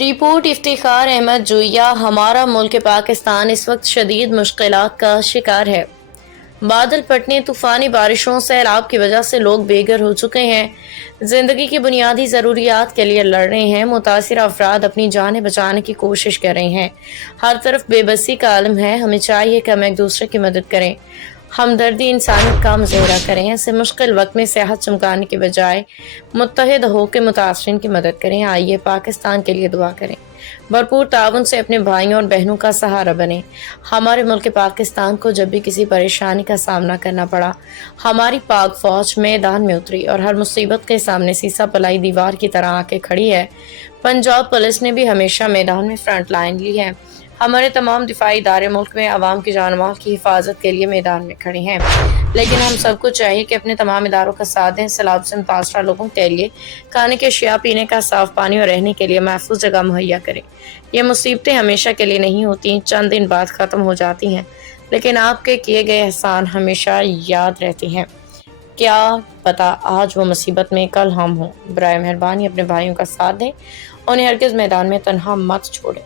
Report Iftikhar Ahmad Joiya. ہمارا ملک پاکستان اس وقت شدید مشکلات کا شکار ہے۔ بادل پھٹنے، طوفانی بارشوں، سیلاب کی وجہ سے لوگ بے گھر ہو چکے ہیں، زندگی کی بنیادی ضروریات کے لیے لڑ رہے ہیں۔ متاثرہ افراد اپنی جانیں بچانے کی کوشش کر رہے ہیں۔ ہر طرف بے بسی کا عالم ہے۔ ہمیں چاہیے کہ ہم ایک دوسرے کی مدد کریں، ہمدردی انسانیت کا مظاہرہ کریں۔ ایسے مشکل وقت میں صحت چمکانے کے بجائے متحد ہو کے متاثرین کی مدد کریں۔ آئیے پاکستان کے لیے دعا کریں، بھرپور تعاون سے اپنے بھائیوں اور بہنوں کا سہارا بنیں۔ ہمارے ملک پاکستان کو جب بھی کسی پریشانی کا سامنا کرنا پڑا، ہماری پاک فوج میدان میں اتری اور ہر مصیبت کے سامنے سیسا پلائی دیوار کی طرح آ کے کھڑی ہے۔ پنجاب پولیس نے بھی ہمیشہ میدان میں فرنٹ لائن لی ہے۔ ہمارے تمام دفاعی ادارے ملک میں عوام کی جان و مال کی حفاظت کے لیے میدان میں کھڑے ہیں، لیکن ہم سب کو چاہیے کہ اپنے تمام اداروں کا ساتھ دیں، سیلاب سے متاثرہ لوگوں کے لیے کھانے کی اشیاء، پینے کا صاف پانی اور رہنے کے لیے محفوظ جگہ مہیا کریں۔ یہ مصیبتیں ہمیشہ کے لیے نہیں ہوتی، چند دن بعد ختم ہو جاتی ہیں، لیکن آپ کے کیے گئے احسان ہمیشہ یاد رہتے ہیں۔ کیا پتہ آج وہ مصیبت میں کل ہم ہوں۔ برائے مہربانی اپنے بھائیوں کا ساتھ دیں، انہیں ہرگز میدان میں تنہا مت چھوڑیں۔